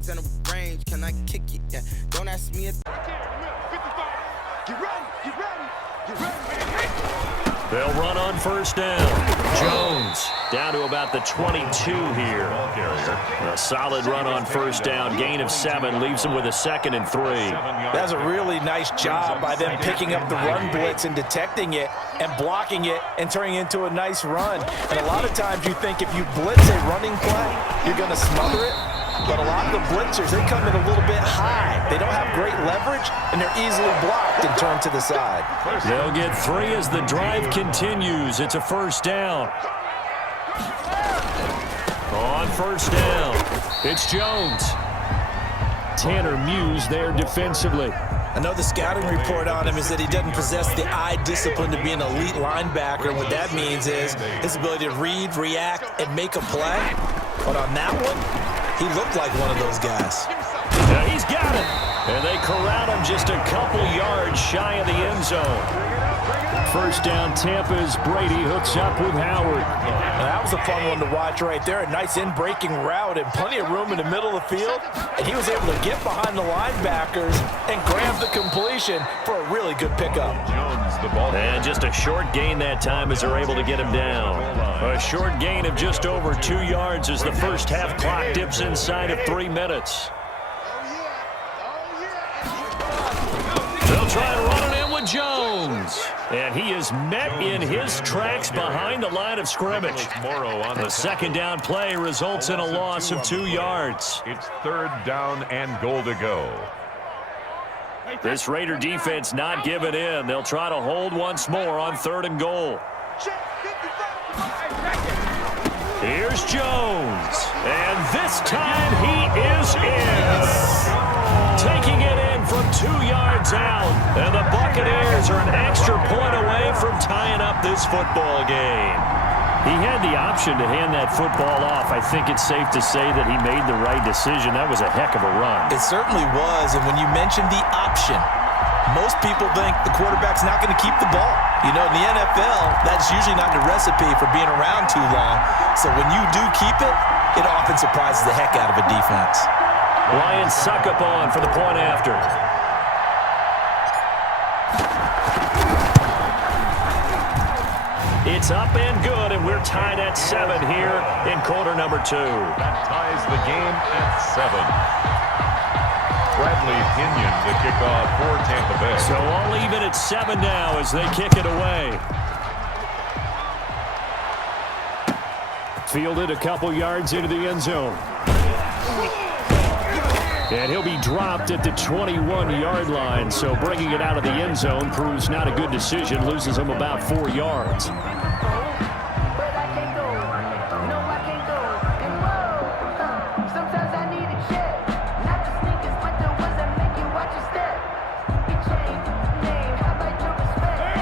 lanes and a range. Can I kick it? Yeah. Don't ask me if. They'll run on first down. Jones down to about the 22 here. A solid run on first down. Gain of 7 leaves them with a 2nd and 3. That's a really nice job by them picking up the run blitz and detecting it and blocking it and turning it into a nice run. And a lot of times you think if you blitz a running play, you're going to smother it. But a lot of the blitzers, they come in a little bit high. They don't have great leverage, and they're easily blocked and turned to the side. They'll get 3 as the drive continues. It's a first down. On first down, it's Jones. Tanner Muse there defensively. I know the scouting report on him is that he doesn't possess the eye discipline to be an elite linebacker. What that means is his ability to read, react, and make a play. But on that one, he looked like one of those guys. Now he's got it. And they corral him just a couple yards shy of the end zone. First down, Tampa's Brady hooks up with Howard. That was a fun one to watch right there. A nice in-breaking route and plenty of room in the middle of the field. And he was able to get behind the linebackers and grab the completion for a really good pickup. And just a short gain that time as they're able to get him down. A short gain of just over 2 yards as the first half clock dips inside of 3 minutes. They'll try to run it in with Jones. And he is met in his tracks behind the line of scrimmage. The second down play results in a loss of 2 yards. It's 3rd down and goal to go. This Raider defense not giving in. They'll try to hold once more on 3rd and goal. Here's Jones. And this time he is in. Taking it in from 2 yards out. And the Buccaneers are an extra point away from tying up this football game. He had the option to hand that football off. I think it's safe to say that he made the right decision. That was a heck of a run. It certainly was. And when you mentioned the option, most people think the quarterback's not going to keep the ball. You know, in the NFL, that's usually not the recipe for being around too long. So when you do keep it, it often surprises the heck out of a defense. Lions suck up on for the point after. It's up and good, and we're tied at 7 here in quarter number 2. That ties the game at 7. Bradley Pinion the kickoff for Tampa Bay. So all even at 7 now as they kick it away. Fielded a couple yards into the end zone. And he'll be dropped at the 21-yard line, so bringing it out of the end zone proves not a good decision, loses him about 4 yards.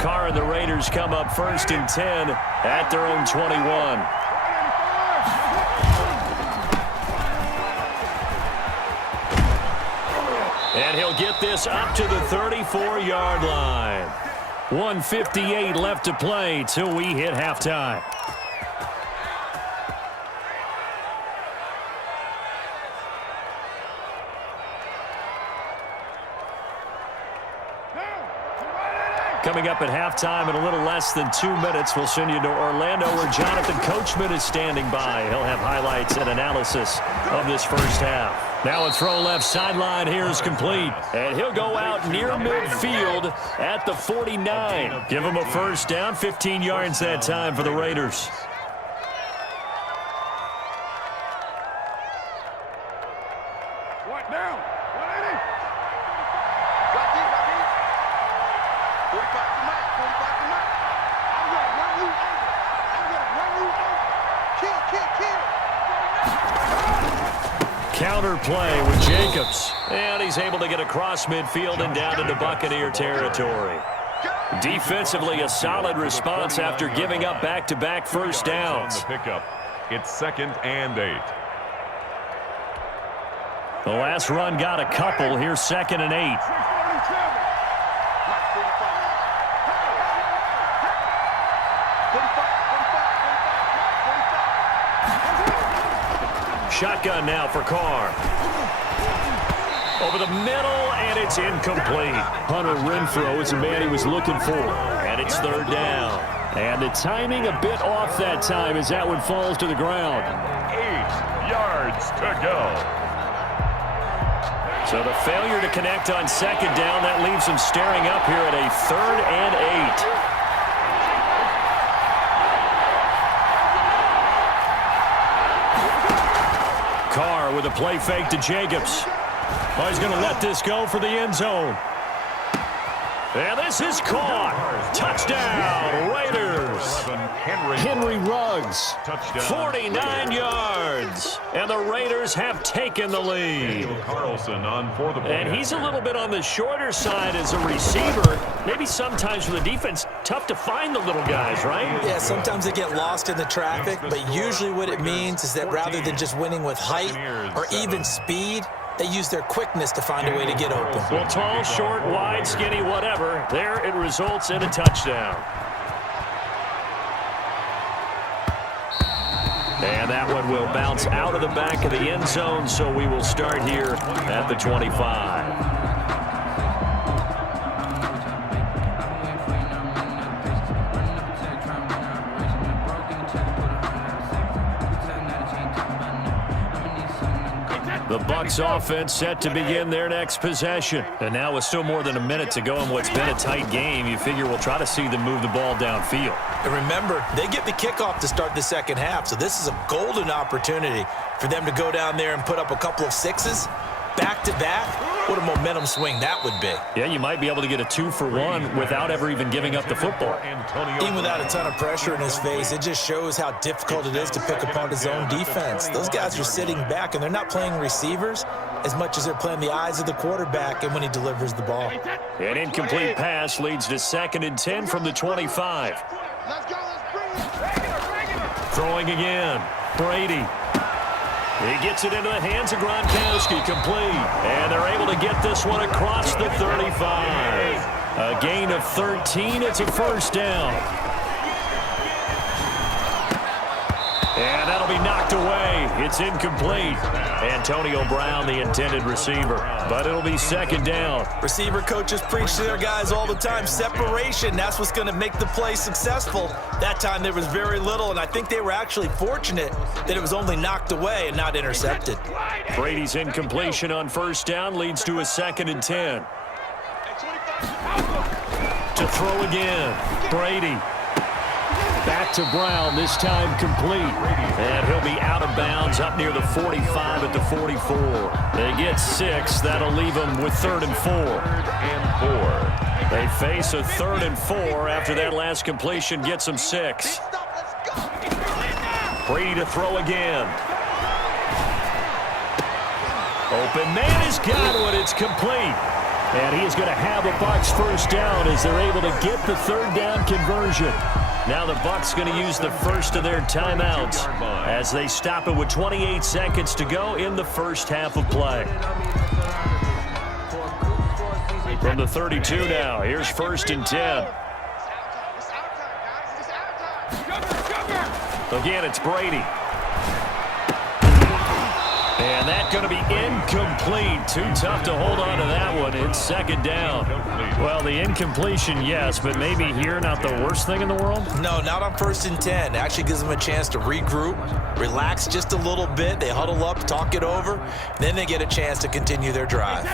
Carr and the Raiders come up 1st and 10 at their own 21. And he'll get this up to the 34-yard line. 1:58 left to play till we hit halftime. Coming up at halftime in a little less than 2 minutes, we'll send you to Orlando where Jonathan Coachman is standing by. He'll have highlights and analysis of this first half. Now a throw left sideline here is complete. And he'll go out near midfield at the 49. Give him a first down, 15 yards that time for the Raiders. Counter play with Jacobs. And he's able to get across midfield and down into Buccaneer territory. Defensively, a solid response after giving up back-to-back first downs. It's 2nd and 8. The last run got a couple. Here's 2nd and 8. Shotgun now for Carr. Over the middle, and it's incomplete. Hunter Renfrow is the man he was looking for. And it's third down. And the timing a bit off that time as that one falls to the ground. 8 yards to go. So the failure to connect on second down, that leaves them staring up here at a 3rd and 8. Carr with a play fake to Jacobs. Oh, he's going to let this go for the end zone. And this is caught. Touchdown, Raiders. Henry Ruggs. 49 yards. And the Raiders have taken the lead. Carlson on for the And he's a little bit on the shorter side as a receiver. Maybe sometimes for the defense, tough to find the little guys, right? Yeah, sometimes they get lost in the traffic, but usually what it means is that rather than just winning with height or even speed, they use their quickness to find a way to get open. Well, tall, short, wide, skinny, whatever. There it results in a touchdown. And that one will bounce out of the back of the end zone, so we will start here at the 25. The Bucs offense set to begin their next possession. And now with still more than a minute to go in what's been a tight game, you figure we'll try to see them move the ball downfield. And remember, they get the kickoff to start the second half, so this is a golden opportunity for them to go down there and put up a couple of sixes back-to-back. What a momentum swing that would be. Yeah, you might be able to get a 2-for-1 without ever even giving up the football. Even without a ton of pressure in his face, it just shows how difficult it is to pick apart his own defense. Those guys are sitting back, and they're not playing receivers as much as they're playing the eyes of the quarterback and when he delivers the ball. An incomplete pass leads to 2nd and 10 from the 25. Throwing again. Brady. He gets it into the hands of Gronkowski, complete. And they're able to get this one across the 35. A gain of 13. It's a first down. And that'll be knocked away. It's incomplete. Antonio Brown, the intended receiver. But it'll be 2nd down. Receiver coaches preach to their guys all the time. Separation, that's what's going to make the play successful. That time there was very little, and I think they were actually fortunate that it was only knocked away and not intercepted. Brady's incompletion on first down leads to a 2nd and 10. To throw again. Brady. Back to Brown, this time complete. And he'll be out of bounds up near the 45 at the 44. They get 6. That'll leave them with 3rd and 4. They face a 3rd and 4 after that last completion gets them 6. Brady to throw again. Open man has got one. It's complete. And he is going to have a Bucs first down as they're able to get the 3rd down conversion. Now the Bucs going to use the first of their timeouts as they stop it with 28 seconds to go in the first half of play. From the 32 now, here's 1st and 10. Again, it's Brady. And that's going to be incomplete. Too tough to hold on to that one. It's 2nd down. Well, the incompletion, yes, but maybe here not the worst thing in the world? No, not on 1st and 10. It actually gives them a chance to regroup, relax just a little bit. They huddle up, talk it over. Then they get a chance to continue their drive.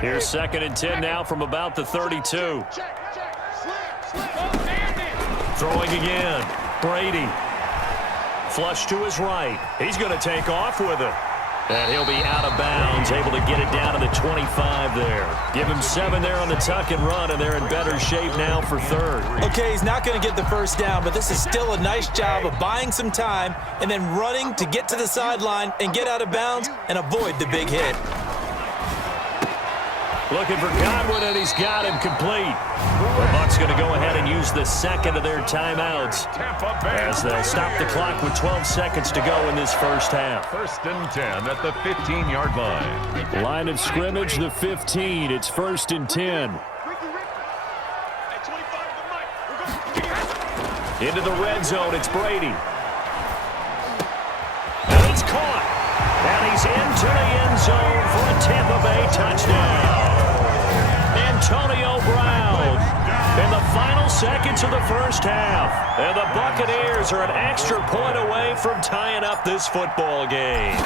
Here's 2nd and 10 now from about the 32. Throwing again. Brady. Flush to his right. He's going to take off with it. And he'll be out of bounds, able to get it down to the 25 there. Give him 7 there on the tuck and run, and they're in better shape now for 3rd. Okay, he's not going to get the first down, but this is still a nice job of buying some time and then running to get to the sideline and get out of bounds and avoid the big hit. Looking for Godwin, and he's got him complete. The Bucs going to go ahead and use the 2nd of their timeouts as they'll stop the clock with 12 seconds to go in this first half. 1st and 10 at the 15-yard line. Line of scrimmage, the 15. It's 1st and 10. Into the red zone, it's Brady. And it's caught. And he's into the end zone for a Tampa Bay touchdown. Antonio Brown in the final seconds of the first half. And the Buccaneers are an extra point away from tying up this football game.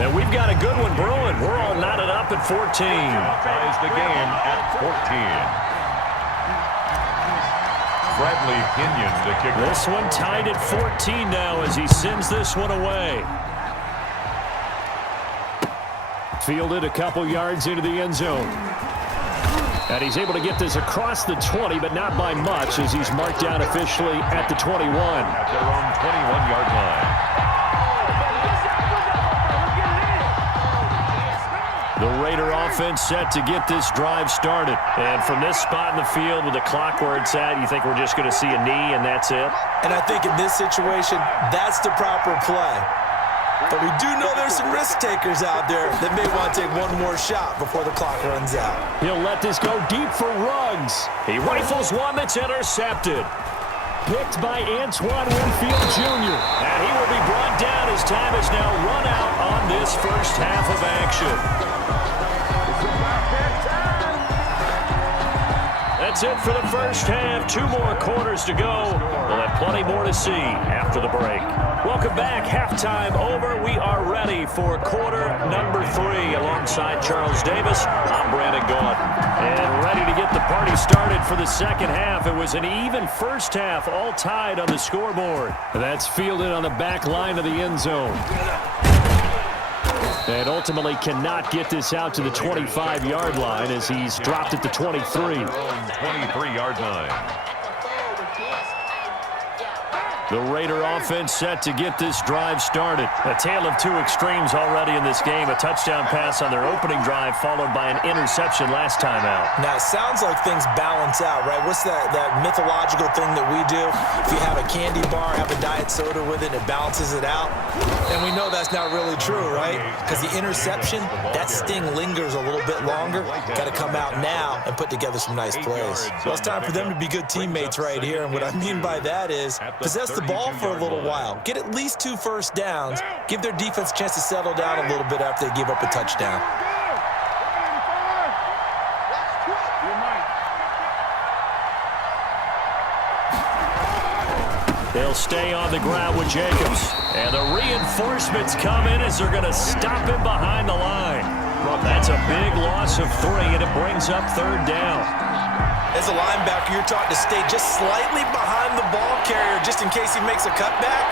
And we've got a good one brewing. We're all knotted up at 14. Ties the game at 14. Bradley Pinion to kick off. This one tied at 14 now as he sends this one away. Fielded a couple yards into the end zone. And he's able to get this across the 20, but not by much as he's marked down officially at the 21. At their own 21-yard line. The Raider offense set to get this drive started. And from this spot in the field with the clock where it's at, you think we're just going to see a knee and that's it? And I think in this situation, that's the proper play. But we do know there's some risk takers out there that may want to take one more shot before the clock runs out. He'll let this go deep for Ruggs. He rifles one that's intercepted. Picked by Antoine Winfield Jr. And he will be brought down as time is now run out on this first half of action. That's it for the first half. 2 more quarters to go. We'll have plenty more to see after the break. Welcome back. Halftime over. We are ready for quarter number 3. Alongside Charles Davis, I'm Brandon Gordon. And ready to get the party started for the second half. It was an even first half, all tied on the scoreboard. That's fielded on the back line of the end zone. And ultimately cannot get this out to the 25-yard line as he's dropped at the 23. 23-yard line. The Raider offense set to get this drive started. A tale of 2 extremes already in this game. A touchdown pass on their opening drive followed by an interception last time out. Now, it sounds like things balance out, right? What's that mythological thing that we do? If you have a candy bar, have a diet soda with it, it balances it out. And we know that's not really true, right? Because the interception, that sting lingers a little bit longer. Got to come out now and put together some nice plays. Well, it's time for them to be good teammates right here. And what I mean by that is possess the ball for a little while. Get at least 2 first downs. Give their defense a chance to settle down a little bit after they give up a touchdown. They'll stay on the ground with Jacobs. And the reinforcements come in as they're going to stop him behind the line. That's a big loss of 3, and it brings up 3rd down. As a linebacker, you're taught to stay just slightly behind the ball carrier just in case he makes a cutback.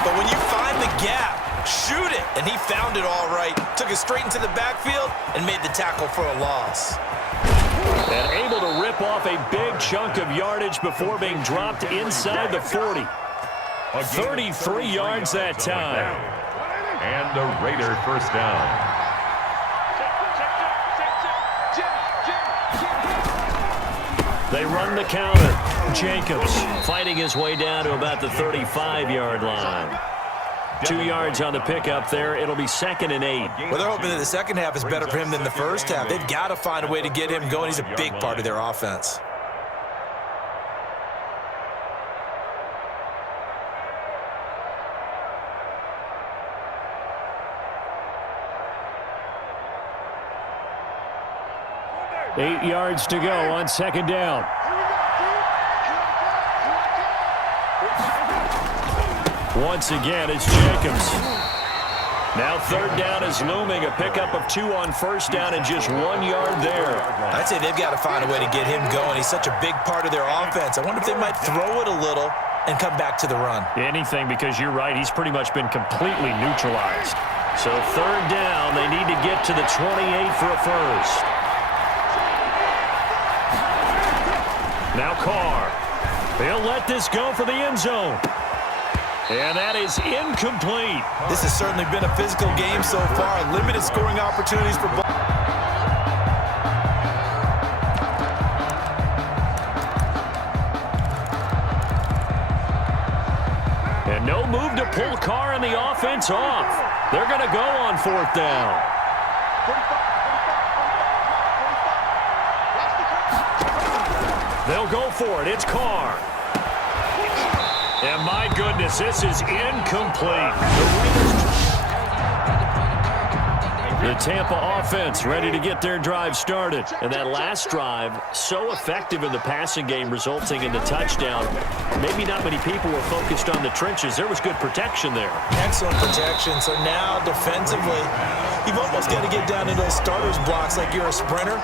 But when you find the gap, shoot it. And he found it all right. Took it straight into the backfield and made the tackle for a loss. And able to rip off a big chunk of yardage before being dropped inside the 40. 33 yards that time. And the Raider first down. They run the counter. Jacobs fighting his way down to about the 35-yard line. 2 yards on the pickup there. It'll be 2nd and 8. Well, they're hoping that the second half is better for him than the first half. They've got to find a way to get him going. He's a big part of their offense. Eight yards to go on 2nd down. Once again, it's Jacobs. Now 3rd down is looming. A pickup of 2 on 1st down and just 1 yard there. I'd say they've got to find a way to get him going. He's such a big part of their offense. I wonder if they might throw it a little and come back to the run. Anything, because you're right. He's pretty much been completely neutralized. So 3rd down, they need to get to the 28 for a first. Now Carr. They'll let this go for the end zone. And that is incomplete. This has certainly been a physical game so far. Limited scoring opportunities for both. And no move to pull Carr and the offense off. They're going to go on 4th down. They'll go for it. It's Carr. And my goodness, this is incomplete. The Tampa offense ready to get their drive started. And that last drive, so effective in the passing game, resulting in the touchdown. Maybe not many people were focused on the trenches. There was good protection there. Excellent protection. So now defensively, you've almost got to get down to those starters blocks like you're a sprinter.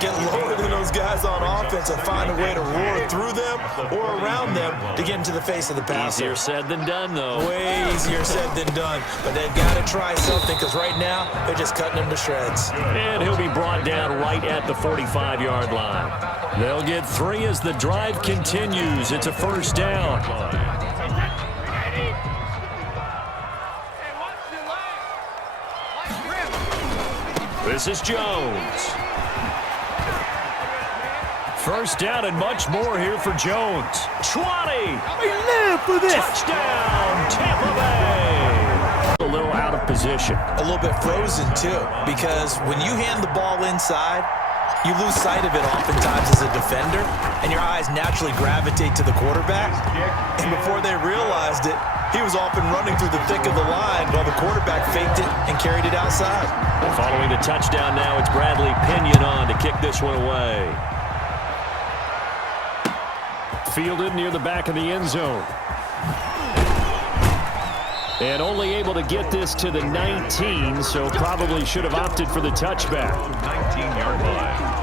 Get lower than those guys on offense and find a way to roar through them or around them to get into the face of the passer. Easier said than done, though. Way easier said than done. But they've got to try something because right now they're just cutting them to shreds. And he'll be brought down right at the 45-yard line. They'll get 3 as the drive continues. It's a first down. This is Jones. First down and much more here for Jones. 20. We live for this. Touchdown, Tampa Bay. A little out of position. A little bit frozen, too, because when you hand the ball inside, you lose sight of it oftentimes as a defender, and your eyes naturally gravitate to the quarterback. And before they realized it, he was off and running through the thick of the line while the quarterback faked it and carried it outside. Following the touchdown now, it's Bradley Pinion on to kick this one away. Fielded near the back of the end zone. And only able to get this to the 19, so probably should have opted for the touchback. 19-yard line.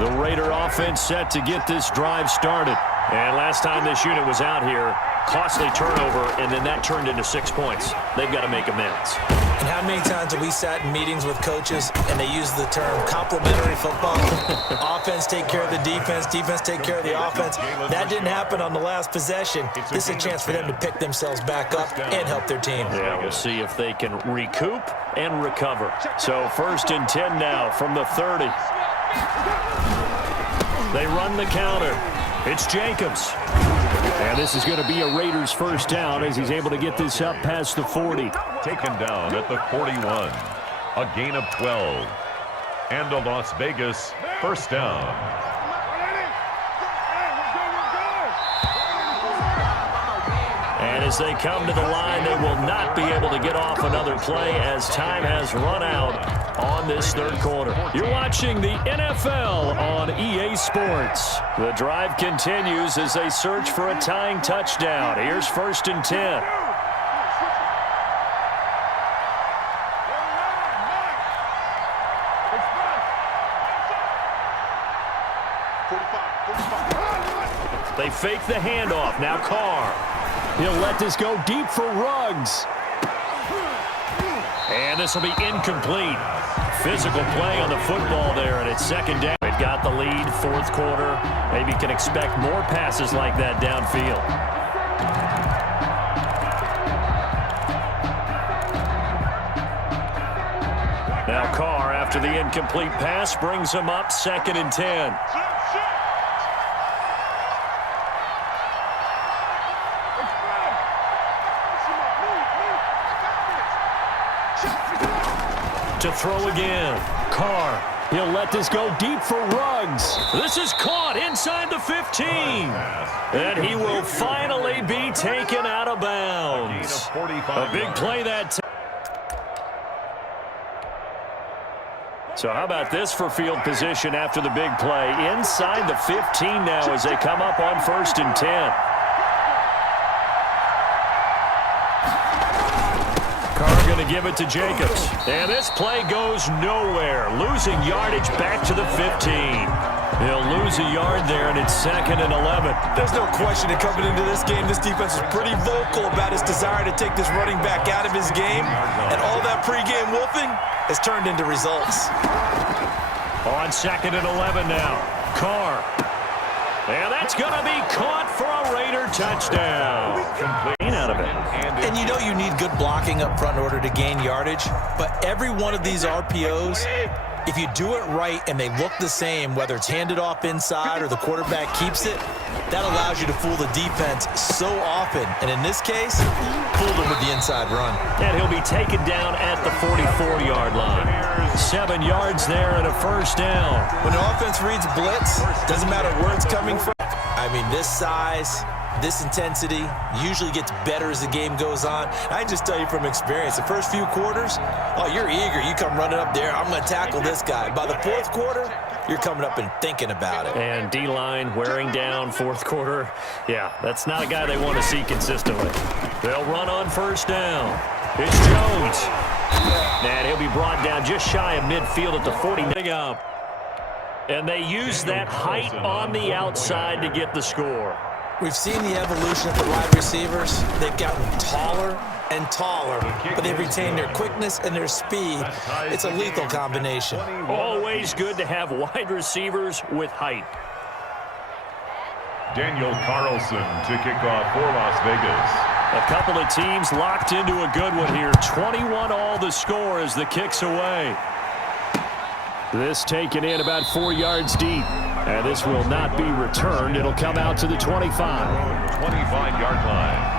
The Raider offense set to get this drive started. And last time this unit was out here, costly turnover, and then that turned into 6 points. They've got to make amends. And how many times have we sat in meetings with coaches and they use the term complementary football? Offense take care of the defense, defense take care of the offense. That didn't happen on the last possession. This is a chance for them to pick themselves back up and help their team. Yeah, we'll see if they can recoup and recover. So 1st and 10 now from the 30. They run the counter. It's Jacobs. And this is going to be a Raiders first down as he's able to get this up past the 40. Taken down at the 41. A gain of 12. And a Las Vegas first down. And as they come to the line, they will not be able to get off another play as time has run out on this 3rd quarter. You're watching the NFL on EA Sports. The drive continues as they search for a tying touchdown. Here's 1st and 10. They fake the handoff. Now Carr. He'll let this go deep for Ruggs. And this will be incomplete. Physical play on the football there, and it's 2nd down. They've got the lead, 4th quarter. Maybe can expect more passes like that downfield. Now Carr, after the incomplete pass, brings him up 2nd and 10. To throw again. Carr. He'll let this go deep for Ruggs. This is caught inside the 15. And he will finally be taken out of bounds. A big play that time. So how about this for field position after the big play? Inside the 15 now as they come up on 1st and 10. Going to give it to Jacobs. And this play goes nowhere. Losing yardage back to the 15. He'll lose a yard there, and it's 2nd and 11. There's no question that coming into this game, this defense is pretty vocal about his desire to take this running back out of his game. And all that pregame wolfing has turned into results. On 2nd and 11 now. Carr. And that's going to be caught for a Raider touchdown. Complete out of it. And you know you need good blocking up front in order to gain yardage, but every one of these RPOs if you do it right and they look the same, whether it's handed off inside or the quarterback keeps it, that allows you to fool the defense so often. And in this case, fooled them with the inside run. And he'll be taken down at the 44-yard line. 7 yards there and a first down. When the offense reads blitz, doesn't matter where it's coming from. I mean, this size, this intensity usually gets better as the game goes on. I can just tell you from experience, the first few quarters, oh, you're eager. You come running up there, I'm going to tackle this guy. By the fourth quarter, you're coming up and thinking about it. And D-line wearing down fourth quarter. Yeah, that's not a guy they want to see consistently. They'll run on first down. It's Jones. And he'll be brought down just shy of midfield at the 40. And they use that height on the outside to get the score. We've seen the evolution of the wide receivers. They've gotten taller and taller, but they've retained their quickness and their speed. It's a lethal combination. Always good to have wide receivers with height. Daniel Carlson to kick off for Las Vegas. A couple of teams locked into a good one here. 21 all the score as the kick's away. This taken in about 4 yards deep. And this will not be returned. It'll come out to the 25. 25-yard line.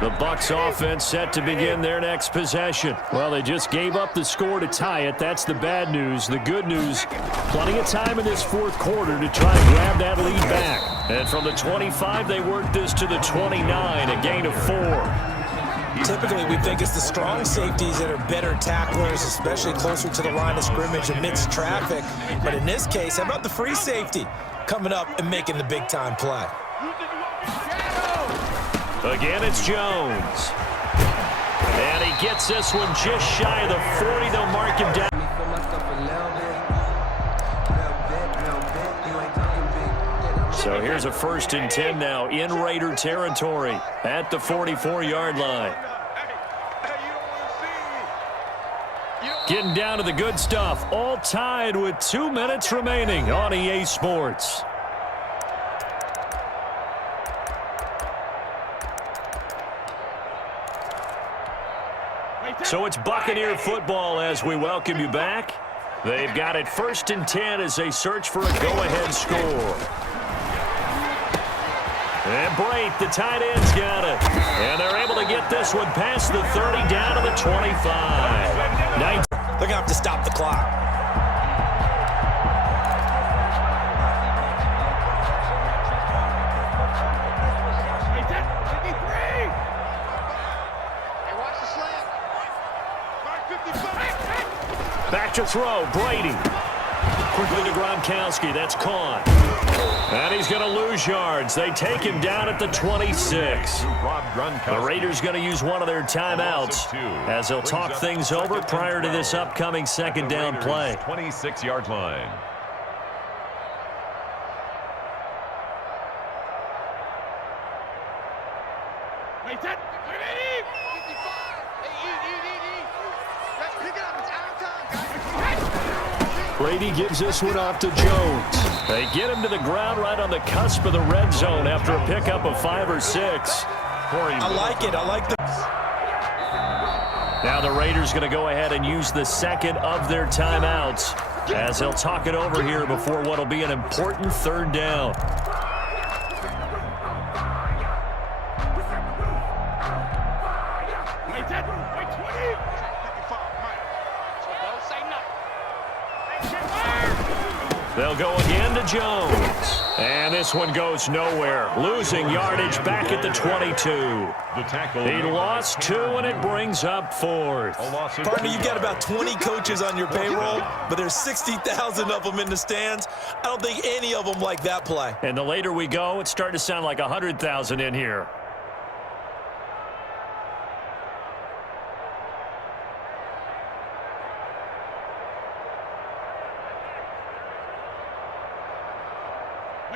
The Bucs offense set to begin their next possession. Well, they just gave up the score to tie it. That's the bad news. The good news, plenty of time in this fourth quarter to try and grab that lead back. And from the 25, they work this to the 29, a gain of 4. Typically, we think it's the strong safeties that are better tacklers, especially closer to the line of scrimmage amidst traffic. But in this case, how about the free safety coming up and making the big-time play? Again, it's Jones. And he gets this one just shy of the 40. They'll mark him down. So here's a 1st and 10 now in Raider territory at the 44-yard line. Getting down to the good stuff. All tied with 2 minutes remaining on EA Sports. So it's Buccaneer football as we welcome you back. They've got it 1st and 10 as they search for a go-ahead score. And Brate, the tight end's got it. And they're able to get this one past the 30 down to the 25. They're going to have to stop the clock. Back to throw, Brady. Quickly to Gronkowski, that's caught. And he's going to lose yards. They take him down at the 26. The Raiders going to use one of their timeouts as they'll talk things over prior to this upcoming 2nd down play. 26-yard line. Brady gives this one off to Jones. They get him to the ground right on the cusp of the red zone after a pickup of 5 or 6. I like it. I like the... Now the Raiders going to go ahead and use the 2nd of their timeouts as they'll talk it over here before what will be an important 3rd down. They'll go again to Jones. And this one goes nowhere. Losing yardage back at the 22. He lost 2, and it brings up 4th. Partner, you've got about 20 coaches on your payroll, but there's 60,000 of them in the stands. I don't think any of them like that play. And the later we go, it's starting to sound like 100,000 in here.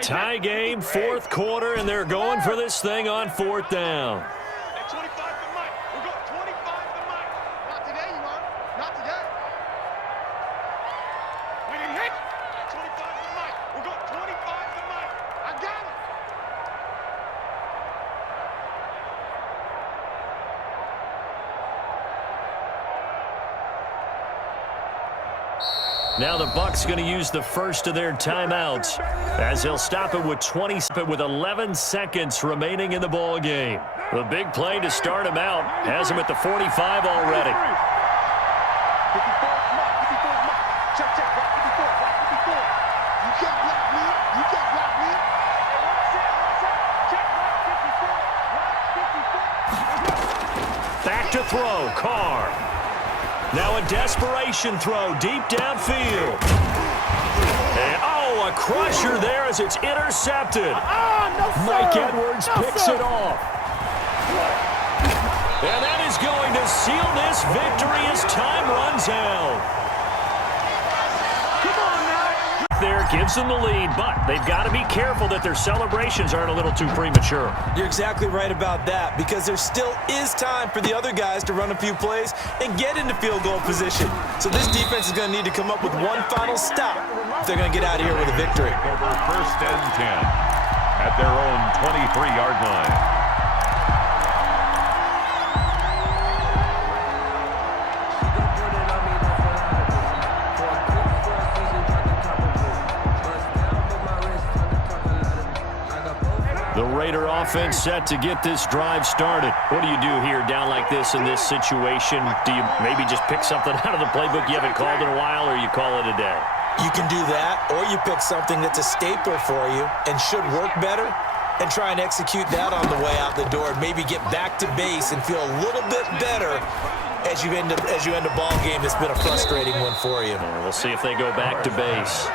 Tie game, 4th quarter, and they're going for this thing on 4th down. Now the Bucs going to use the first of their timeouts as they'll stop it with 11 seconds remaining in the ball game. The big play to start him out has him at the 45 already. Back to throw, Carr. Now a desperation throw deep downfield. And, a crusher there as it's intercepted. Mike Edwards picks it off. And that is going to seal this victory as time runs out. There gives them the lead, but they've got to be careful that their celebrations aren't a little too premature. You're exactly right about that, because there still is time for the other guys to run a few plays and get into field goal position. So this defense is going to need to come up with one final stop if they're going to get out of here with a victory. Over 1st and 10 at their own 23-yard line. The Raider offense set to get this drive started. What do you do here down like this in this situation? Do you maybe just pick something out of the playbook you haven't called in a while, or you call it a day? You can do that, or you pick something that's a staple for you and should work better and try and execute that on the way out the door and maybe get back to base and feel a little bit better as you end a ball game that's been a frustrating one for you. We'll see if they go back to base.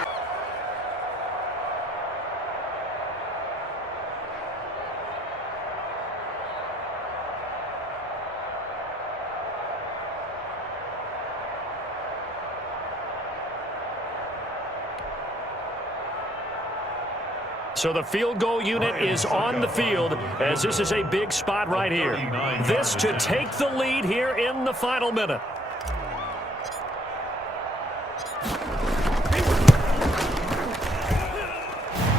So the field goal unit is on the field as this is a big spot right here. This to take the lead here in the final minute.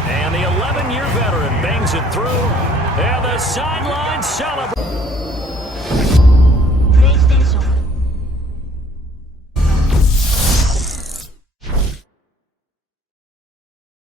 And the 11-year veteran bangs it through. And the sideline celebrates.